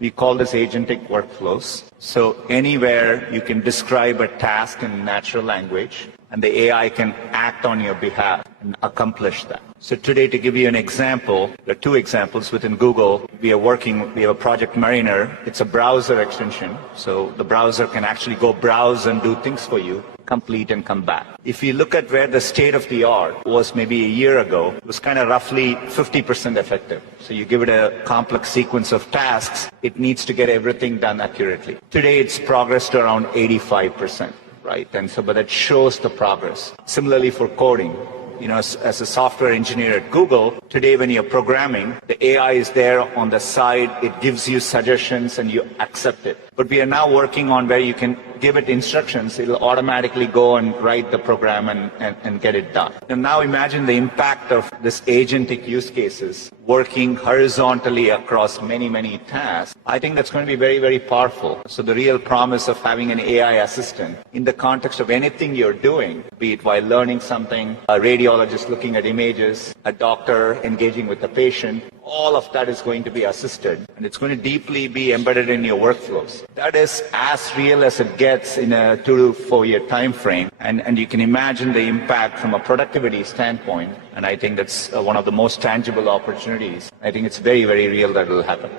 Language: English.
We call this agentic workflows. So anywhere you can describe a task in natural language, and the AI can act on your behalf and accomplish that. So today, to give you an example, there are two examples within Google. We have a Project Mariner. It's a browser extension. So the browser can actually go browse and do things for you, complete and come back. If you look at where the state of the art was maybe a year ago, it was kind of roughly 50% effective. So you give it a complex sequence of tasks, it needs to get everything done accurately. Today, it's progressed to around 85%. Right? And so, but that shows the progress. Similarly for coding, as a software engineer at Google, today when you're programming, the AI is there on the side, it gives you suggestions and you accept it. But we are now working on where you can give it instructions, it'll automatically go and write the program and get it done. And now imagine the impact of this agentic use cases working horizontally across many, many tasks. I think that's going to be very, very powerful. So the real promise of having an AI assistant in the context of anything you're doing, be it while learning something, a radiologist looking at images, a doctor engaging with the patient, all of that is going to be assisted, and it's going to deeply be embedded in your workflows. That is as real as it gets in a 2 to 4 year time frame, and you can imagine the impact from a productivity standpoint, and I think that's one of the most tangible opportunities. I think it's very, very real that will happen.